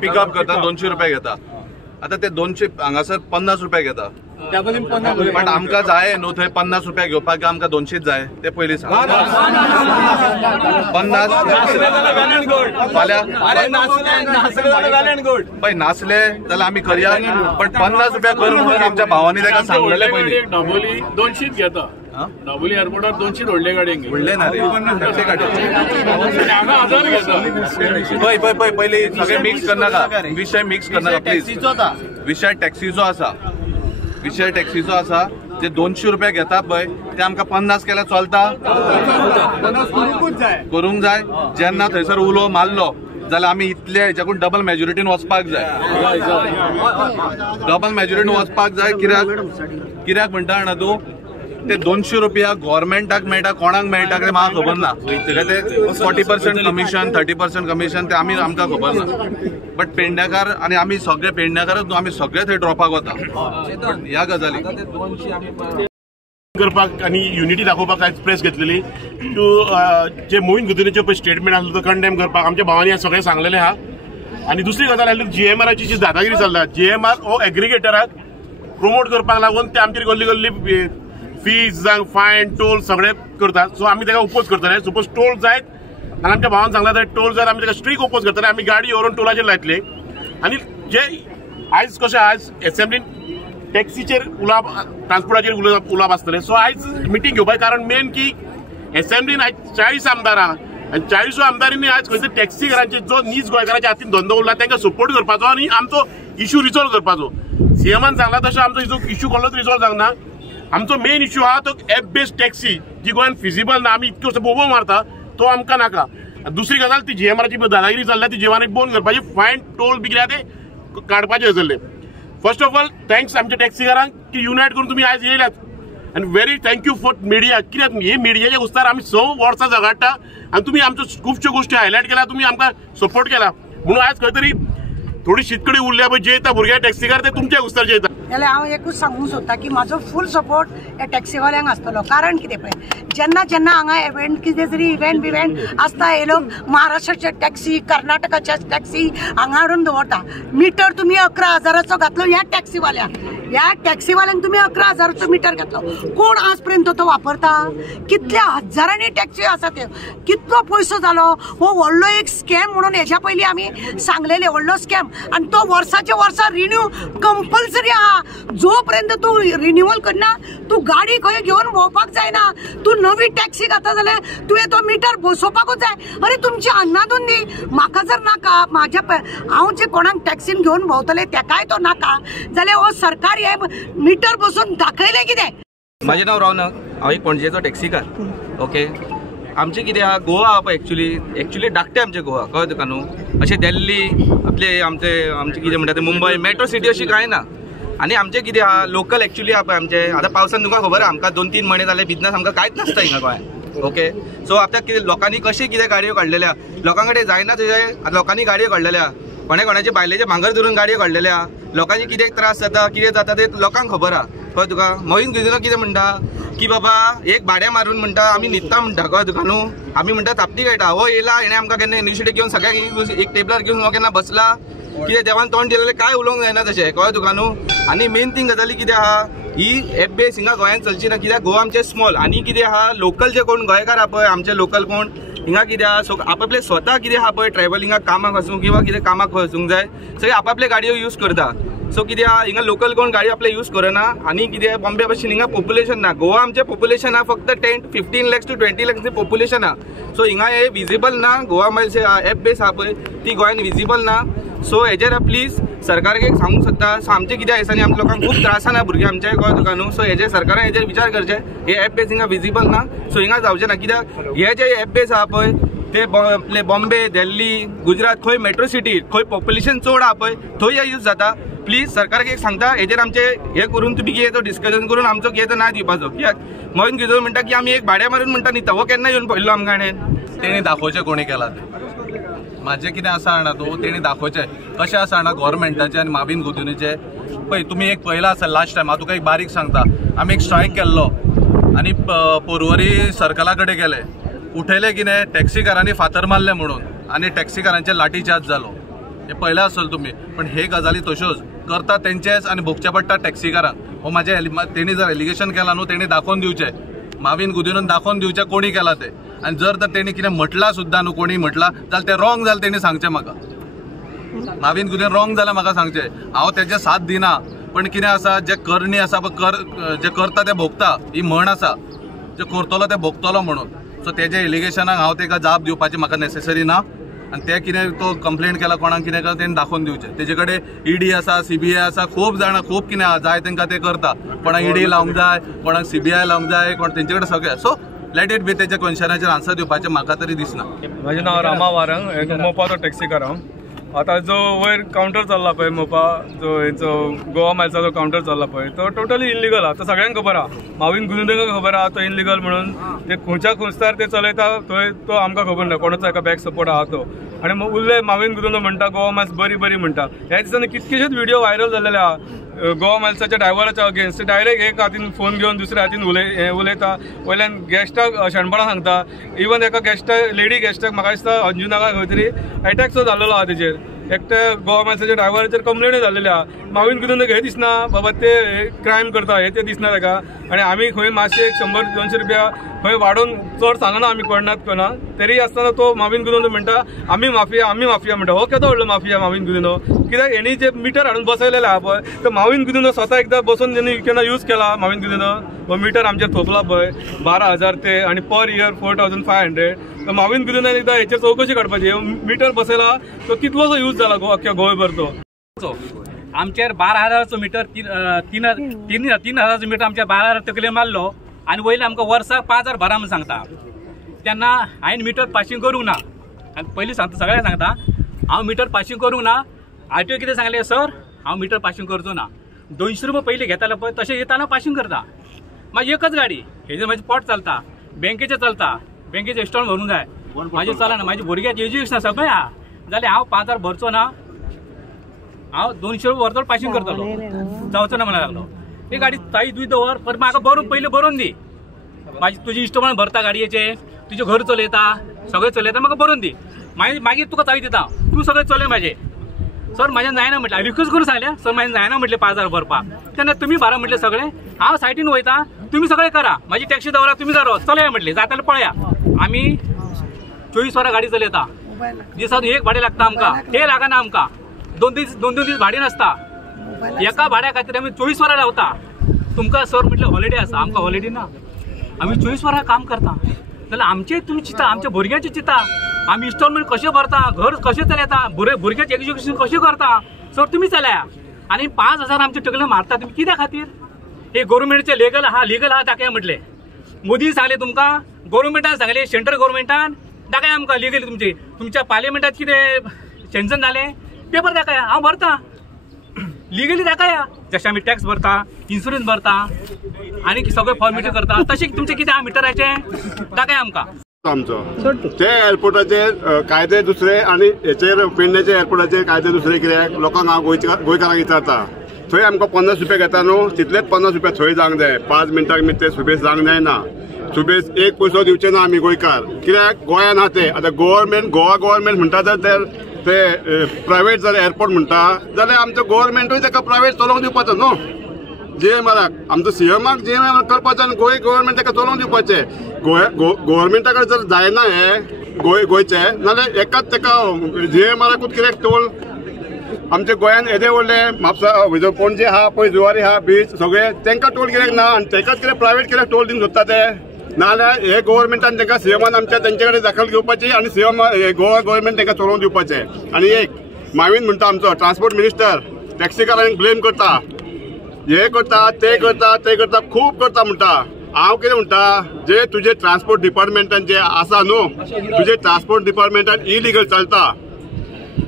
Pickup करता 200 रुपया घेता. आता ते 200 हांगासर 50 रुपया घेता. पण आमकां जाय न्हू थंय 50 रुपया घेवपाक आमकां 200 जाय ते पयलीं सांग. 50 फाल्यां पळय नासले जाल्यार आमी करया, पण 50 रुपया करूं म्हणून आमच्या भावांनी ताका सांगलेलें पयलीं. दाबोली 200 घेता. दाबोली एअरपोर्टार 200 व्हडले गाडयेक व्हडले ना रे ते गाडी हांगा 1000 घेता. पळय पळय पळय पयलीं सगळें मिक्स करनाका, विशय मिक्स करनाका प्लीज. विशय टॅक्सीचो आसा, विशय टॅक्सीचो आसा. जे 200 रुपया घेता पळय ते आमकां 50 केल्यार चलता. करूंक जाय. जेन्ना थंयसर उलो मारलो जाल्यार आमी इतले हेच्याकून डबल मेजॉरिटीन वचपाक जाय. डबल मेजॉरिटीन वचपाक जाय. कित्याक म्हणटा जाणा तूं ते 200 रुपया गव्हर्मेंटाक मेळटा, कोणाक मेळटा ते म्हाका खबर ना. ते 40% कमिशन 30% कमिशन ते आमकां खबर ना. बट पेडणेकार आनी आमी सगळे पेडणेकारच आमी सगळे थंय ड्रॉपाक वता. ह्या गजाली करपाक आनी युनिटी दाखोवपाक आयज प्रेस घेतलेली. जे मोहीन गुदिनेचे पळय स्टेटमेंट आसलो तो कंडेम करपाक आमच्या भावांनी आज सगळें सांगलेलें आहा. आनी दुसरी गजाल आसली GMRची जी दादागिरी चल्ला, GMR हो एग्रिगेटराक प्रोमोट करपाक लागून ते आमचेर गल्ली गल्ली फीज जावं फायन टोल सगळे करतात. सो आमी ताका ओपोज करतले. सपोज टोल जायत आनी आमच्या भावान सांगला तर टोल जायत आमी ताका स्ट्रीक ओपोज करतले. आमी गाडी व्हरून टोलाचेर लायतले. आनी जे आयज कशें आयज एसेंब्लीन टॅक्सीचेर उलोवप ट्रान्सपोर्टाचेर उलोवप आसतलें. सो आयज मिटींग घेवपाचें कारण मेन की एसेंब्लीन आयज 40 आमदार आहा आनी 40 आमदारांनी आयज खंयसर टॅक्सीकारांचे जो नीज गोंयकारांच्या हातीन धंदो उरला तांकां सपोर्ट करपाचो आनी आमचो इश्यू रिजॉल्व करपाचो. सीएमान सांगला तशें आमचो इश्यू कसलोच रिजॉल्व जावना. आमचो मेन इश्यू आहा तो एप बेस्ड टॅक्सी जी गोंयान फिजिबल ना. आमी इतको बोबो मारता तो आमकां नाका. दुसरी गजाल ती GMRची दादागिरी चल्ल्या ती GMRक बंद करपाची. फायन टोल बी कितें ते काडपाचे आसले. फर्स्ट ऑफ ऑल थँक्स आमच्या टॅक्सीकारांक की युनायट करून तुमी आयज येयल्यात. आनी व्हेरी थँक्यू फॉर मिडिया. कित्याक हे मिडियाच्या उस्तार आमी 6 वर्सां झगडटा आनी तुमी आमच्यो खुबश्यो गोश्टी हायलायट केल्या, तुमी आमकां सपोर्ट केला. म्हणून आयज खंय तरी थोडी शीतकडी उरल्या पळय जे येता भुरगे टॅक्सीकार ते तुमच्या उस्तार जे येता. जाल्यार हांव एकूच सांगूंक सोदतां की म्हाजो फूल सपोर्ट ह्या टॅक्सीवाल्यांक आसतलो. कारण कितें पळय जेन्ना जेन्ना हांगा इव्हेंट कितें तरी इव्हेंट आसता हे लोक महाराष्ट्राचे टॅक्सी कर्नाटकाचे टॅक्सी हांगा हाडून दवरता. मिटर तुमी 11,000चो घातलो ह्या टॅक्सीवाल्यांक. ह्या टॅक्सीवाल्यांक तुमी 11,000चो मिटर घेतलो. कोण आज पर्यंत तो वापरता? कितल्या हजारांनी टॅक्सी आसा त्यो. कितलो पयसो जालो. हो व्हडलो एक स्कॅम म्हणून हेच्या पयलीं आमी सांगलेले व्हडलो स्कॅम. आनी तो वर्साच्या वर्सा रिन्यू कंपल्सरी आहा. जो पर्यंत तू रिन्युअल करना तू गाडी खंय घेवन भोंवपाक जायना. तू नवी टॅक्सी घाता जाल्यार तुवें तो मिटर बसोवपाकूच जाय. अरे तुमची अन्नादून दी. म्हाका जर नाका म्हाज्या हांव जे कोणाक टॅक्सीन घेवन भोंवतले तेकाय तो नाका जाल्यार हो सरकार हे मिटर बसून दाखयले कितें. माझे नाव रौनक. हांव एक पणजेचो टॅक्सीकार. ओके आमचे कितें आहा गोवा आहा पळय एक्चुली धाकटे आमचे गोवा कळ्ळें तुका न्हू. अशें दिल्ली आपले आमचे कितें म्हणटा ते मुंबय मेट्रो सिटी अशी कांय ना. आनी आमचे कितें आहा लोकल एक्चुली आहा पळय आमचे. आतां पावसान तुका खबर आहा आमकां 2-3 म्हयने जाले बिझनस आमकां कांयच नासता हिंगा गोंयांत. ओके सो आतां कितें लोकांनी कशें कितें गाडयो काडलेल्या लोकां कडेन जायना तशें लोकांनी गाडयो काडलेल्या. कोणाचे बायलेचे भांगर धरून गाडयो काडलेल्या. लोकांनी कितें त्रास जाता कितें जाता ते लोकांक खबर आहा कळ्ळें तुका. मोहीन गुदिनो कितें म्हणटा की बाबा एक भाड्या मारून म्हणटा आमी न्हिदता म्हणटा कळ्ळें तुका न्हू. आमी म्हणटा तापटी खेळटा. हो येयला हेणें आमकां केन्ना इनिशिएटीव घेवन सगळ्यांक एक टेबलार घेवन हो केन्ना बसला कितें देवान तोंड दिलेलें काय उलोवंक जायना तशें कळ्ळें तुका न्हू. आनी मेन थिंग गजाली कितें आहा ही एप बेस हिंगा गोंयांत चलची ना. कित्याक गोवा आमचे स्मॉल आनी कितें आहा लोकल जे कोण गोंयकार आहा पळय आमचे लोकल कोण हिंगा कितें आहा सो आपले स्वता कितें आहा पळय ट्रॅव्हलिंगाक कामाक वचूंक किंवा कितें कामाक वचूंक जाय सगळे आपले गाडयो यूज करता. सो कितें आहा हिंगा लोकल कोण गाडयो आपले यूज करना. आनी कितें बॉम्बे भशेन हिंगा पॉप्युलेशन ना. गोवा आमचे पॉप्युलेशन आहा फक्त 15 lakhs to 20 lakhs पॉप्युलेशन आहा. सो हिंगा हे विजिबल ना. गोवा मातशें एप बेस आहा पळय ती गोंयान विजिबल ना. सो हेजेर प्लीज सरकाराक एक सांगूंक सोदता. सो आमचे कितें दिसांनी आमच्या लोकांक खूब त्रास ना भुरगे आमचे कळ्ळें तुका न्हू. सो हेजेर सरकारान हेजेर विचार करचे. हे एप बेस हिंगा विजिबल ना सो हिंगा जावचें ना. कित्याक हे जे एप बेस आहा पळय ते आपले बॉम्बे दिल्ली गुजरात खंय मेट्रो सिटी खंय पॉप्युलेशन चड आहा पळय थंय हे यूज जाता. प्लीज सरकाराक एक सांगता हेजेर आमचे हे करून तुमी कितें तो डिस्कशन करून आमचो कितें तो ना दिवपाचो. कित्याक मोहीन गुदिनो म्हणटा की आमी एक भाड्या मारून म्हणटा न्ही तो केन्ना येवन पळयल्लो आमकां तेणी दाखोवचें कोणी केला ते. माझे कितें आसा जाणा तूं तेणी दाखोवचें कशें आसा जाणा गव्हर्मेंटाचें आनी मोहीन गुदिनोचें पळय तुमी एक पळयला आसा लास्ट टायम हांव तुका एक बारीक सांगता. आमी एक स्ट्रायक केल्लो आनी पर्वरी सर्कला कडेन गेले. उठयले कितें टॅक्सीकारांनी फातर मारले म्हणून आनी टॅक्सीकारांचे लाठी चार्ज जालो. हे पळयला आसतले तुमी, पण हे गजाली तश्योच करता तेंचेच आनी भोगचे पडटा टॅक्सीकारांक. हो माझे तेणी जर एलिगेशन केला न्हू तेणी दाखोवन दिवचे, माविन गुदिनोन दाखोवन दिवचे कोणी केला ते. आनी जर तर तेणी कितें म्हटलां सुद्दां न्हू कोणी म्हटलां जाल्यार तें रॉंग जाल्यार तेणी सांगचें म्हाका. माविन गुदिन रॉंग जाल्यार म्हाका सांगचें. हांव तेजे साथ दिना, पण कितें आसा जे करणी आसा जे करता ते भोगता ही म्हण आसा, जे करतलो ते भोगतलो म्हणून. सो तेजे एलिगेशनाक हांव तेका जाप दिवपाची म्हाका नेसेसरी ना. आनी ते कितें तो कंप्लेंट केला कोणाक कितें केला तेणी दाखोवन दिवचें. तेजे कडेन ईडी आसा, सीबीआय आसा, खूब जाणां खूब कितें जाय तेंकां ते करता. कोणाक ईडी लावंक जाय, कोणाक सीबीआय लावंक जाय, कोण तेंचे कडेन सगळें. So let it be. तेच्या क्वेश्चनाचेर आन्सर दिवपाचें म्हाका तरी दिसना. म्हजें नांव रामा वारंग, मोपाचो टॅक्सीकार हांव. आता जो वयर काउंटर चल्ला पळय मोपा, जो हेचो गोवा मायल्साचो काउंटर चल्ला पळय, तो टोटली इनलिगल आहा. तो सगळ्यांक खबर आहा, माविन गुदिनोक खबर आहा तो इनलिगल म्हणून. ते खंयच्या खंयस्तार ते चलयता थंय तो आमकां खबर ना, कोणाचो एका बॅक सपोर्ट आहा तो. आनी उरले माविन गुदिनो म्हणटा गोवा मायल्स बरी बरी म्हणटा. ह्या दिसांनी कितकेशेच व्हिडिओ व्हायरल जाल्ले आहा गोवा मायल्साच्या ड्रायव्हराच्या अगेन्स्ट. डायरेक्ट एक हातीन फोन घेवन दुसऱ्या हातीन उलयता, वयल्यान गेस्टाक शणपणां सांगता. इवन एका गेस्टाक, लेडी गेस्टाक म्हाका दिसता अंजुनाका खंय तरी अटॅक सुद्दां जाल्लो आहा तेजेर. एकट्या गोवा मायल्साच्या ड्रायव्हराचेर कंप्लेंट जाल्लेली आहा. माविन गुदिनोक हे दिसना बाबा ते क्रायम करता, हे ते दिसना ताका. आनी आमी खंय मातशे 100-200 रुपया खंय वाडोवन चड सांगना आमी कोणात कोणा. तरी आसतना तो माविन गुदिनो म्हणटा आमी माफिया म्हणटा. हो केदो व्हडलो माफिया माविन गुदिनो? कित्याक हेणी जे मिटर हाडून बसयलेले आहा पळय, तर माविन गुदिनो स्वता एकदां बसून तेणी केन्ना यूज केला माविन गुदिनो? हो मिटर आमचेर थोपला पळय 12,000 ते, आनी पर इयर 4,500. तर माविन गुदिनान एकदां हेचेर चवकशी काडपाची. मिटर बसयला तो कितलोसो यूज जाला अख्ख्या गोंयभर तो. आमचेर 12,000चो मिटर 3,000चो मिटर आमच्या 12,000 तकले मारलो आनी वयले आमकां वर्साक 5,000 भरा म्हणून सांगता. तेन्ना हांवें मिटर पासिंग करूंक ना. आनी पयलीं सांगता सगळ्यांक सांगता हांव मिटर पासिंग करूंक ना. आरटीओ कितें सांगलें, सर हांव मिटर पासिंग करचो ना. 200 रुपया पयलीं घेतालो पळय तशें येताना पासिंग करता. म्हाजी एकच गाडी, हेजेर म्हाजें पोट चलता, बँकेचें चलता, बँकेचें इन्स्टॉलमेंट भरूंक जाय. म्हाजें चलना, म्हाज्या भुरग्याचें एज्युकेशन सगळें आहा. जाल्यार हांव 5,000 भरचो ना, हांव 200 रुपया व्हरतलो पासिंग करतलो. जावचो ना म्हणून लागलो. ही गाडी ताई तुवें दवर, पण म्हाका पयलीं बरोवन दी. तुजी इन्स्टॉलमेंट भरता गाडयेचे, तुजें घर चलयता, सगळें चलयता, म्हाका बरोवन दी. मागीर तुका चावी दिता, तूं सगळें चलय म्हाजें. सर म्हाजें जायना म्हटलें, रिक्वेस्ट करून सांगलें सर म्हाजें जायना म्हटलें 5,000 भरपाक. तेन्ना तुमी भरा म्हटलें सगळें. हांव सायटीन वयता, तुमी सगळें करा, म्हाजी टॅक्सी दवरा, तुमी जर चलया म्हटलें. जाता जाल्यार पळया. आमी 24 वरां गाडी चलयता, दिसाक एक भाडें लागता आमकां, ते लागना आमकां. 2 दीस भाडें नासता. एका भाड्या खातीर आमी 24 वरां रावता. तुमकां सर म्हटलें हॉलिडे आसा, आमकां हॉलिडे ना. आमी 24 वरां काम करता. जाल्यार आमचें तुमी चिंता, आमच्या भुरग्यांचें चिंता. आमी इन्स्टॉलमेंट कशें भरता, घर कशें चलयता, भुरग्याचें एज्युकेशन कशें करता. सर तुमी चलया. आनी 5,000 आमचे तकले मारता तुमी कित्या खातीर? हे गव्हर्मेंटचें लीगल आहा दाखया म्हटलें. मोदीन सांगलें तुमकां, गव्हर्मेंटान सांगलें, सेंट्रल गव्हर्मेंटान दाखया आमकां लीगल. तुमच्या पार्लिमेंटात कितें सँक्शन जालें पेपर दाखया, हांव भरता. लिगली दाखया. जशें आमी टॅक्स भरता, इन्शुरन्स भरता आनी सगळें फॉर्मेलिटी करता, तशें तुमचें कितें आहा मिटराचें दाखया आमकां. आमचो ते एअरपोर्टाचेर कायदे दुसरे आनी हेचेर पेडण्याच्या एअरपोर्टाचेर कायदे दुसरे. कित्याक लोकांक हांव गोंयकारांक विचारता, थंय आमकां 50 रुपया घेता न्हू, तितलेच 50 रुपया थंय जावंक जाय. 5 मिनटाक ते सुबेज जावंक जायना. सुबेज 1 पयसो दिवचे ना आमी गोंयकार. कित्याक गोंयान आहा ते आतां गोवा गव्हर्मेंट म्हणटा जर ते प्रायवेट जर एअरपोर्ट म्हणटा जाल्यार आमचो गव्हर्मेंटूय ताका प्रायवेट चलोवंक दिवपाचो न्हू. जीएमआराक आमचो सीएमाक जीएमआर करपाचो आनी गोंय गव्हर्मेंट ताका चलोवंक दिवपाचें. गव्हर्मेंटा कडेन जर जायना हे गोंयचें जाल्यार एकाच ताका जीएमआराकूच कित्याक टोल. आमच्या गोंयान येदे व्हडले म्हापसा पणजे आहा पळय, जुवारी आहा, बीच सगळे तांकां टोल कित्याक ना आनी ताकाच कित्याक प्रायवेट कित्याक टोल दिवन सोदता ते? नाल्यार हे गव्हर्मेंटान तांकां सीएमान आमच्या तेंचे कडेन दखल घेवपाची आनी सीएम गोवा गव्हर्मेंट तांकां चलोवंक दिवपाचें. आनी एक माविन म्हणटा आमचो ट्रान्सपोर्ट मिनिस्टर टॅक्सीकारांक ब्लेम करता, हे करता ते करता खूब करता म्हणटा. हांव कितें म्हणटा, जे तुजे ट्रान्सपोर्ट डिपार्टमेंटान जे आसा न्हू, तुजे ट्रान्सपोर्ट डिपार्टमेंटान इलिगल चलता.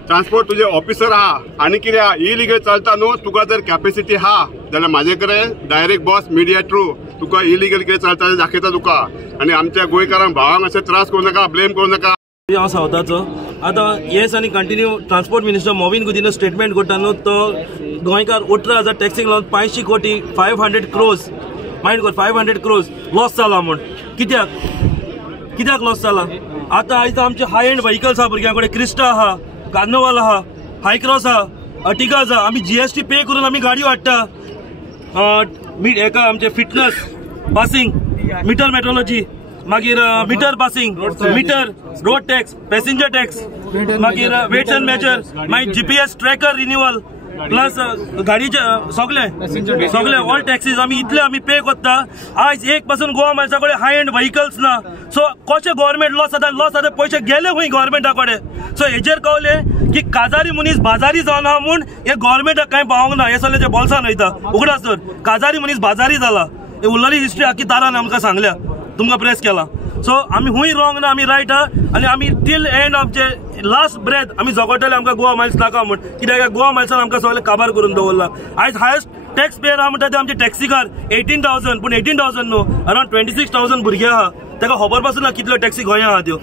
ट्रान्सपोर्ट तुजे ऑफिसर आहा आनी कितें इलिगल चलता न्हू, तुका जर कॅपेसिटी आहा जाल्यार म्हाजे कडेन डायरेक्ट बॉस मिडिया थ्रू तुका इलिगल कितें चलता तें दाखयता तुका. आनी आमच्या गोंयकारांक भावांक अशें त्रास करूं नाका, ब्लेम करूं नाका. हांव सावथाचो. आतां येस आनी continue transport minister Mauvin Gudino statement करता न्हू, तो गोंयकार 18,000 टॅक्सीक लावन 500 कोटी 500 crores मायंड कर 500 crores लॉस जाला म्हूण. कित्याक लॉस जाला? आतां आयज आमचे हाय एंड व्हेकल्स आहा, भुरग्यां कडेन क्रिस्टा आहा, कार्निवाल आहा, हायक्रॉस आहा, अर्टिगाज आहा, आमी GST पे करून आमी गाडयो हाडटा. हेका आमचे फिटनेस पासिंग, मिटर मेट्रोलॉजी, मागीर meter passing, meter, road tax, passenger tax, मागीर वेट्स एंड मेजर, मागीर GPS ट्रॅकर रिन्युअल, प्लस गाडीचे सगळे ऑल टॅक्सीज आमी पे करता. आज एक पासून गोवा मायल्सा कडेन हाय एंड व्हेकल्स ना. सो कशें गव्हर्मेंट लॉस जाता पैसे गेले खंय गव्हर्मेंटा कडेन. सो हेजेर कळले की काजारी मनीस बाजारी जावना म्हूण हे गव्हर्मेंटाक कांय पावोंक ना. हे सगळे ते बोल्सान वयता उगडा सर. काजारी मनीस बाजारी जाला. हे उरलेली हिस्ट्री आख्खी तारान आमकां सांगल्या, तुमकां प्रेस केला. सो आमी हुंय रॉंग ना, आमी रायट आहा आनी आमी टील एंड आमचे लास्ट ब्रेथ आमी जगडटले. आमकां गोवा मायल्स नाका म्हूण, कित्याक गोवा मायल्सान आमकां सगळे काबार करून दवरला. आयज हायस्ट टॅक्स पेयर आहा म्हणटा ते आमचे टॅक्सीकार 18,000, पूण 18,000 न्हू, अरावंड 26,000 भुरगे आहा. ताका खबर पासून ना कितल्यो टॅक्सी गोंया आहा त्यो.